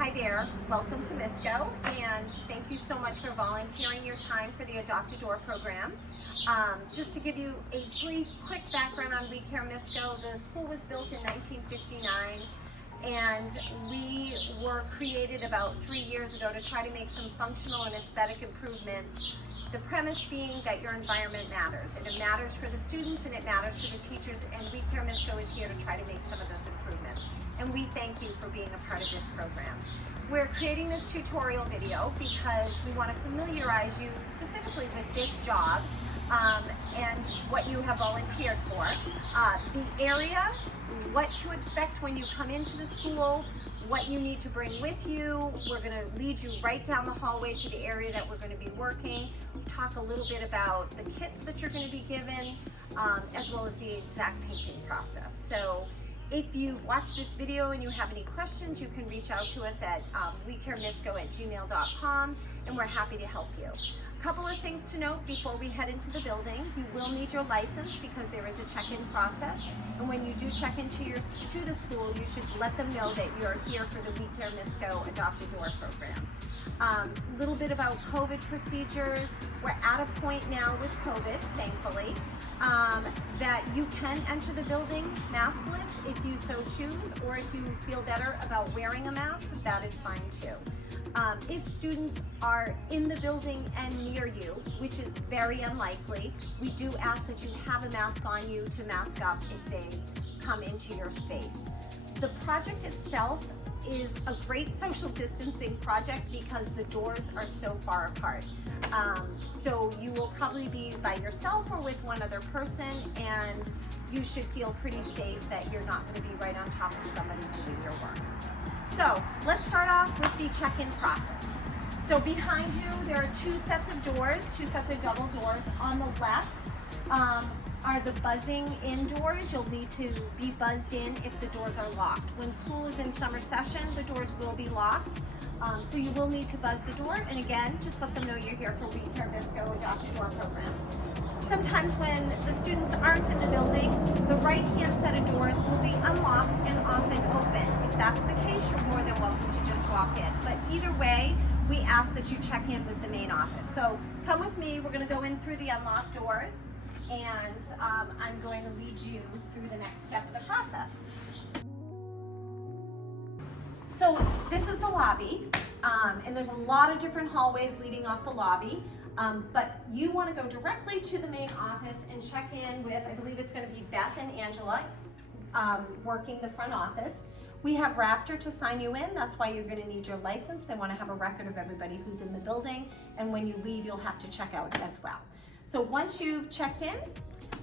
Hi there, welcome to Miscoe, and thank you so much for volunteering your time for the AdoptADoor program. Just to give you a brief, quick background on WE CARE Miscoe, the school was built in 1959, and we were created about 3 years ago to try to make some functional and aesthetic improvements. The premise being that your environment matters, and it matters for the students and it matters for the teachers, and WE CARE Miscoe is here to try to make some of those improvements. And we thank you for being a part of this program. We're creating this tutorial video because we want to familiarize you specifically with this job and what you have volunteered for. The area, what to expect when you come into the school, what you need to bring with you. We're going to lead you right down the hallway to the area that we're going to be working, talk a little bit about the kits that you're going to be given, as well as the exact painting process. So if you watch this video and you have any questions, you can reach out to us at wecaremiscoe@gmail.com, and we're happy to help you. A couple of things to note before we head into the building. You will need your license because there is a check-in process, and when you do check into the school, you should let them know that you're here for the WE CARE Miscoe AdoptADoor program. A little bit about COVID procedures. We're at a point now with COVID, thankfully, that you can enter the building maskless if you so choose, or if you feel better about wearing a mask, that is fine too. If students are in the building and near you, which is very unlikely, we do ask that you have a mask on you to mask up if they come into your space. The project itself is a great social distancing project because the doors are so far apart. So you will probably be by yourself or with one other person, and you should feel pretty safe that you're not going to be right on top of somebody doing your work. So let's start off with the check-in process. So behind you there are two sets of doors, two sets of double doors. On the left are the buzzing in doors. You'll need to be buzzed in if the doors are locked. When school is in summer session, the doors will be locked. So you will need to buzz the door, and again, just let them know you're here for WE CARE Miscoe AdoptADoor program. Sometimes when the students aren't in the building, the right-hand set of doors will be unlocked and often open. If that's the case, you're more than welcome to just walk in. But either way, we ask that you check in with the main office. So come with me, we're going to go in through the unlocked doors, and I'm going to lead you through the next step of the process. So this is the lobby, and there's a lot of different hallways leading off the lobby. But you want to go directly to the main office and check in with, I believe it's going to be Beth and Angela working the front office. We have Raptor to sign you in. That's why you're going to need your license. They want to have a record of everybody who's in the building, and when you leave, you'll have to check out as well. So once you've checked in,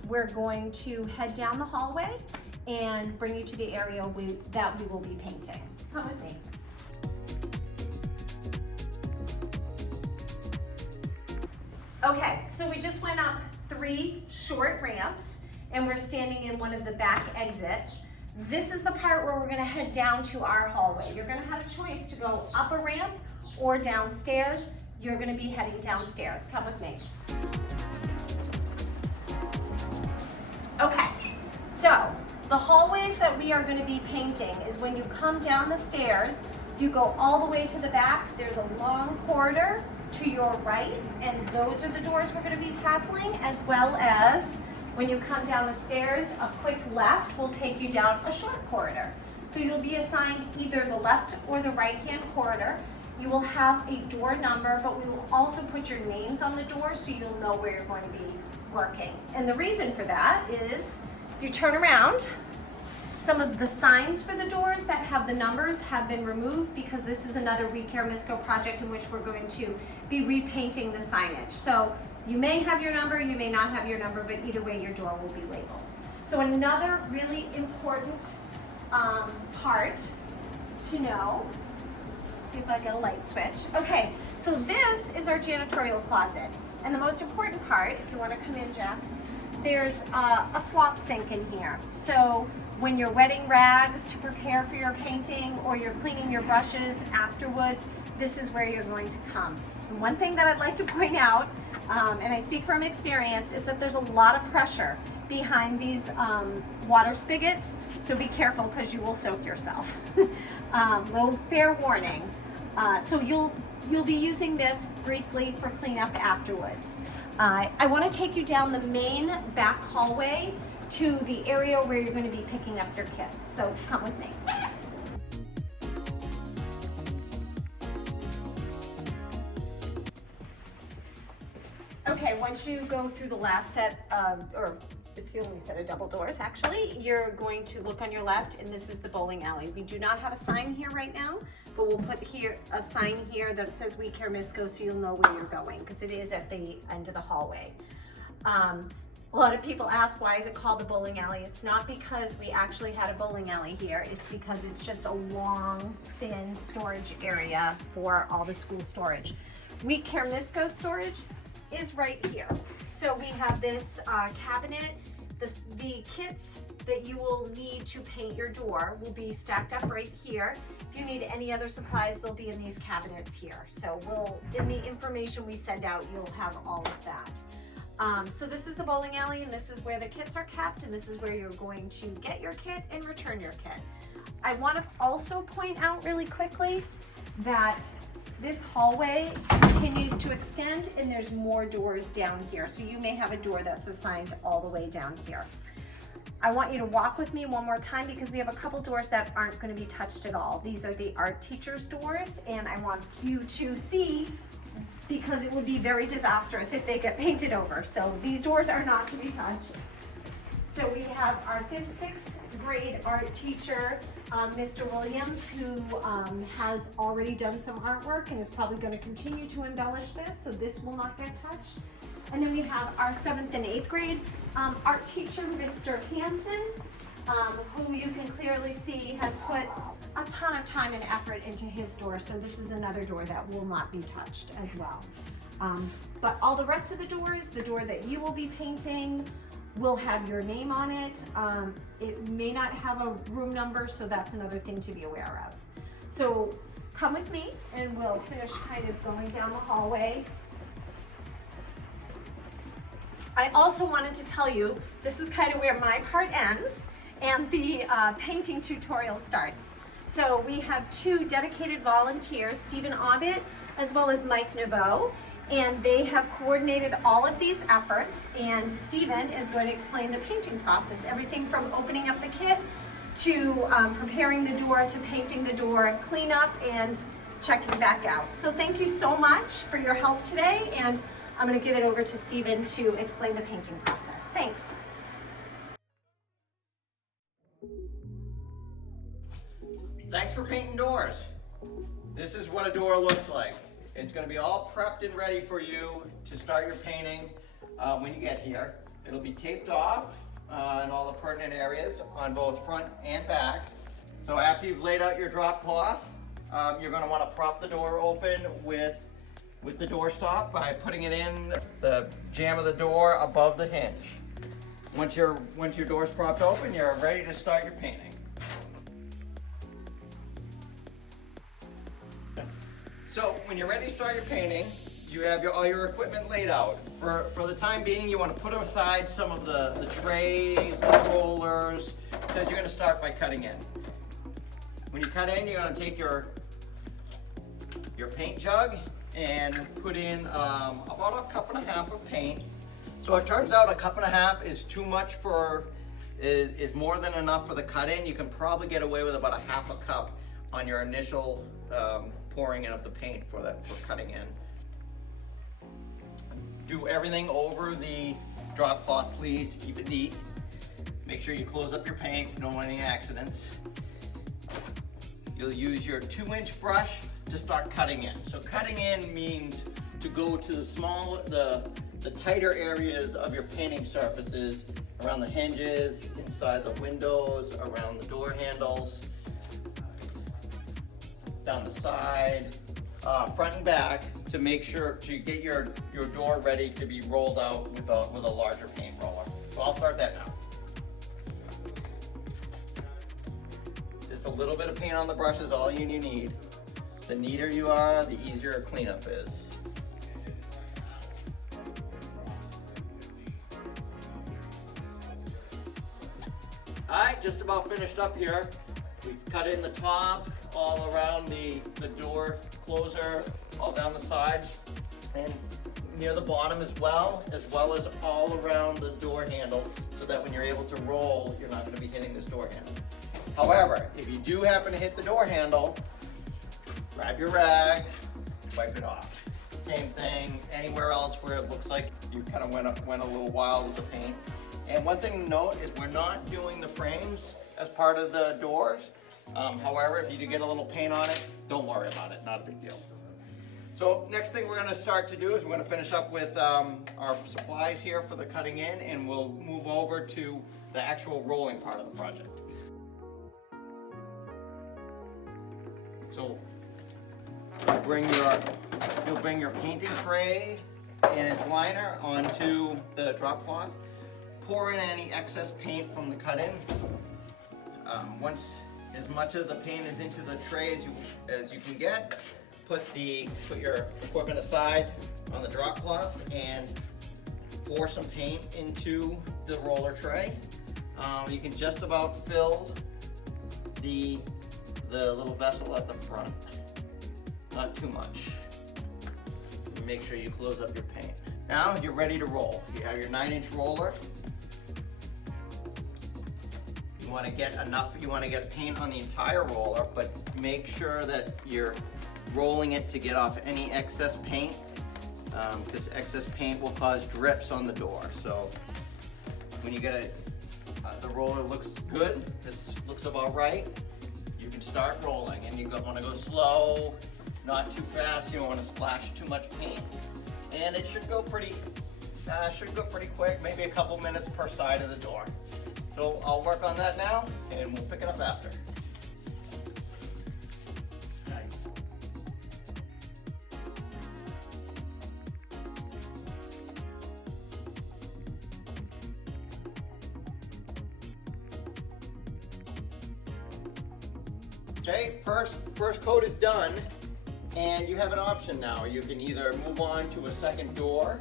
we're going to head down the hallway and bring you to the area that we will be painting. Come with me. Okay, so we just went up 3 short ramps, and we're standing in one of the back exits. This is the part where we're going to head down to our hallway. You're going to have a choice to go up a ramp or downstairs. You're going to be heading downstairs. Come with me. Okay, so the hallways that we are going to be painting is when you come down the stairs, you go all the way to the back. There's a long corridor to your right, and those are the doors we're going to be tackling, as well as when you come down the stairs, a quick left will take you down a short corridor. So you'll be assigned either the left or the right-hand corridor. You will have a door number, but we will also put your names on the door so you'll know where you're going to be working. And the reason for that is, if you turn around, some of the signs for the doors that have the numbers have been removed because this is another WE CARE Miscoe project in which we're going to be repainting the signage. So you may have your number, you may not have your number, but either way your door will be labeled. So another really important part to know, let's see if I get a light switch. Okay, so this is our janitorial closet. And the most important part, if you want to come in, Jack, there's a slop sink in here. So when you're wetting rags to prepare for your painting, or you're cleaning your brushes afterwards, this is where you're going to come. And one thing that I'd like to point out, and I speak from experience, is that there's a lot of pressure behind these water spigots, so be careful because you will soak yourself. Little fair warning. So you'll be using this briefly for cleanup afterwards. I want to take you down the main back hallway to the area where you're going to be picking up your kids. So come with me. Okay, once you go through the last set of, or it's the only set of double doors actually, you're going to look on your left, and this is the bowling alley. We do not have a sign here right now, but we'll put here a sign here that says We Care Miscoe, so you'll know where you're going, because it is at the end of the hallway. A lot of people ask, why is it called the bowling alley? It's not because we actually had a bowling alley here. It's because it's just a long, thin storage area for all the school storage. We Care Miscoe storage is right here. So we have this cabinet. The kits that you will need to paint your door will be stacked up right here. If you need any other supplies, they'll be in these cabinets here. So in the information we send out, you'll have all of that. So this is the bowling alley, and this is where the kits are kept, and this is where you're going to get your kit and return your kit. I want to also point out really quickly that this hallway continues to extend, and there's more doors down here. So you may have a door that's assigned all the way down here. I want you to walk with me one more time because we have a couple doors that aren't going to be touched at all. These are the art teachers' doors, and I want you to see, because it would be very disastrous if they get painted over. So these doors are not to be touched. So we have our 5th, 6th grade art teacher, Mr. Williams, who has already done some artwork and is probably going to continue to embellish this, so this will not get touched. And then we have our 7th and 8th grade art teacher, Mr. Hansen, who you can clearly see has put a ton of time and effort into his door. So this is another door that will not be touched as well. But all the rest of the doors, the door that you will be painting will have your name on it. It may not have a room number, so that's another thing to be aware of. So come with me and we'll finish kind of going down the hallway. I also wanted to tell you, this is kind of where my part ends and the painting tutorial starts. So we have 2 dedicated volunteers, Stephen Obbett as well as Mike Naveau, and they have coordinated all of these efforts, and Stephen is going to explain the painting process, everything from opening up the kit to preparing the door, to painting the door, cleanup, and checking back out. So thank you so much for your help today, and I'm going to give it over to Stephen to explain the painting process. Thanks. Thanks for painting doors. This is what a door looks like. It's going to be all prepped and ready for you to start your painting when you get here. It'll be taped off in all the pertinent areas on both front and back. So after you've laid out your drop cloth, you're going to want to prop the door open with the door stop by putting it in the jamb of the door above the hinge. Once your door's propped open, you're ready to start your painting. So when you're ready to start your painting, you have all your equipment laid out. For the time being, you want to put aside some of the trays, the rollers, because you're going to start by cutting in. When you cut in, you're going to take your paint jug and put in about 1.5 cups of paint. So it turns out 1.5 cups is too much is more than enough for the cut in. You can probably get away with about 1/2 cup on your initial pouring in of the paint for cutting in. Do everything over the drop cloth, please. Keep it neat. Make sure you close up your paint. You don't want any accidents. You'll use your 2-inch brush to start cutting in. So cutting in means to go to the tighter areas of your painting surfaces, around the hinges, inside the windows, around the door handles, down the side, front and back, to make sure to get your door ready to be rolled out with a larger paint roller. So I'll start that now. Just a little bit of paint on the brush is all you need. The neater you are, the easier cleanup is. just about finished up here. We cut in the top, all around the door closer, all down the sides, and near the bottom as well as all around the door handle, so that when you're able to roll, you're not going to be hitting this door handle. However, if you do happen to hit the door handle, grab your rag, wipe it off. Same thing anywhere else where it looks like you kind of went a little wild with the paint. And one thing to note is we're not doing the frames as part of the doors. However, if you do get a little paint on it, don't worry about it, not a big deal. So next thing we're going to start to do is we're going to finish up with our supplies here for the cutting in, and we'll move over to the actual rolling part of the project. So you'll bring your painting tray and its liner onto the drop cloth. Pour in any excess paint from the cut-in. Once as much of the paint is into the tray as you can get, put your equipment aside on the drop cloth and pour some paint into the roller tray. You can just about fill the little vessel at the front. Not too much. Make sure you close up your paint. Now you're ready to roll. You have your 9-inch roller. You want to get paint on the entire roller, but make sure that you're rolling it to get off any excess paint, because excess paint will cause drips on the door. So when you get the roller looks good, this looks about right, you can start rolling, and you want to go slow, not too fast. You don't want to splash too much paint, and it should go pretty quick, maybe a couple minutes per side of the door. So I'll work on that now, and we'll pick it up after. Nice. Okay, first coat is done, and you have an option now. You can either move on to a second door,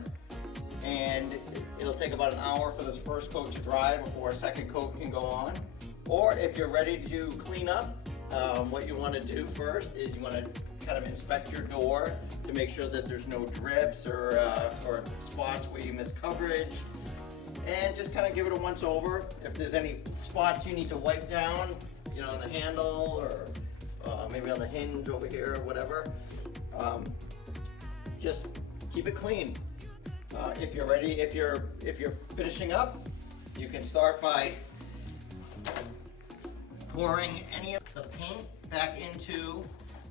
and it'll take about an hour for this first coat to dry before a second coat can go on. Or if you're ready to clean up, what you want to do first is you want to kind of inspect your door to make sure that there's no drips or spots where you miss coverage, and just kind of give it a once over. If there's any spots you need to wipe down, you know, on the handle or maybe on the hinge over here or whatever, just keep it clean. If you're ready, if you're finishing up, you can start by pouring any of the paint back into.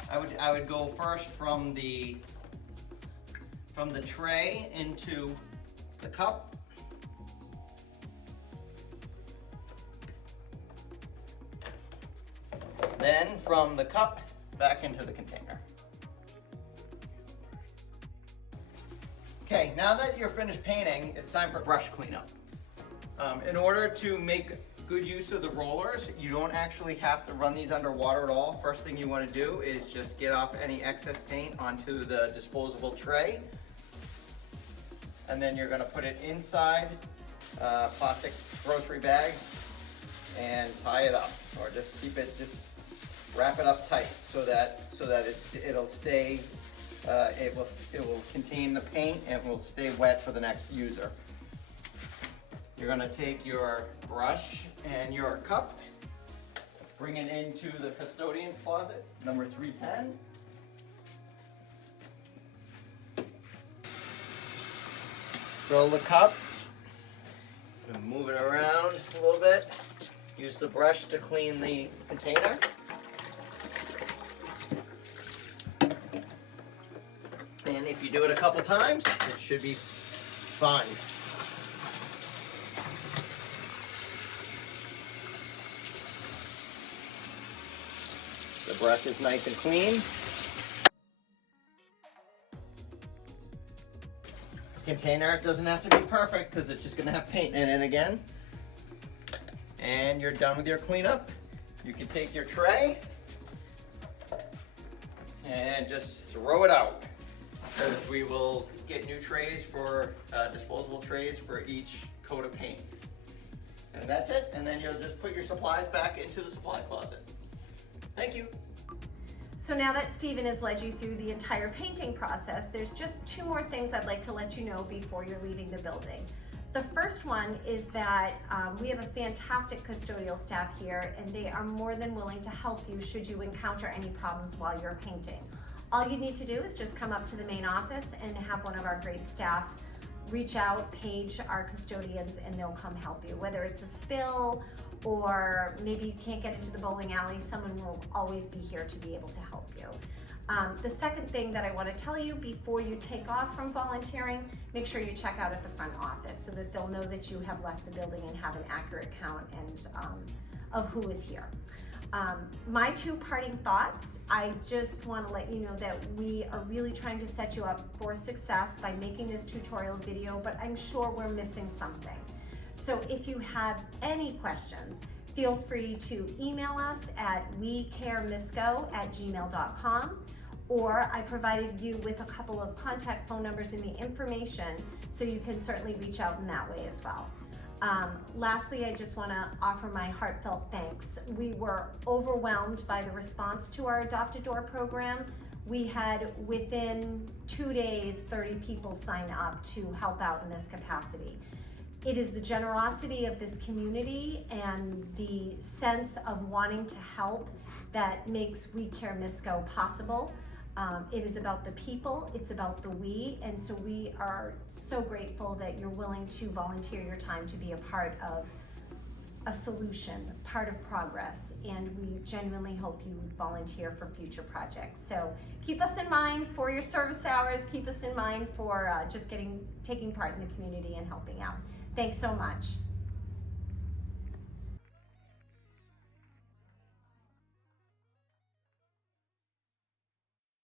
I would go first from the tray into the cup. Then from the cup back into the container. Okay, now that you're finished painting, it's time for brush cleanup. In order to make good use of the rollers, you don't actually have to run these under water at all. First thing you want to do is just get off any excess paint onto the disposable tray. And then you're going to put it inside plastic grocery bags and tie it up, or just wrap it up tight so that it'll stay. It will contain the paint and will stay wet for the next user. You're going to take your brush and your cup, bring it into the custodian's closet, number 310. Fill the cup, and move it around a little bit. Use the brush to clean the container. And if you do it a couple times, it should be fine. The brush is nice and clean. Container doesn't have to be perfect because it's just going to have paint in it again. And you're done with your cleanup. You can take your tray and just throw it out. We will get new trays for disposable trays for each coat of paint. And that's it, and then you'll just put your supplies back into the supply closet. Thank you. So now that Stephen has led you through the entire painting process, there's just 2 more things I'd like to let you know before you're leaving the building. The first one is that we have a fantastic custodial staff here, and they are more than willing to help you should you encounter any problems while you're painting. All you need to do is just come up to the main office and have one of our great staff reach out, page our custodians, and they'll come help you. Whether it's a spill or maybe you can't get into the bowling alley, someone will always be here to be able to help you. The second thing that I want to tell you before you take off from volunteering, make sure you check out at the front office so that they'll know that you have left the building and have an accurate count and of who is here. My 2 parting thoughts, I just want to let you know that we are really trying to set you up for success by making this tutorial video, but I'm sure we're missing something. So if you have any questions, feel free to email us at wecaremiscoe@gmail.com, or I provided you with a couple of contact phone numbers in the information, so you can certainly reach out in that way as well. Lastly, I just want to offer my heartfelt thanks. We were overwhelmed by the response to our AdoptADoor program. We had, within 2 days, 30 people sign up to help out in this capacity. It is the generosity of this community and the sense of wanting to help that makes We Care Miscoe possible. It is about the people, it's about the we, and so we are so grateful that you're willing to volunteer your time to be a part of a solution, part of progress, and we genuinely hope you would volunteer for future projects. So keep us in mind for your service hours, keep us in mind for just taking part in the community and helping out. Thanks so much.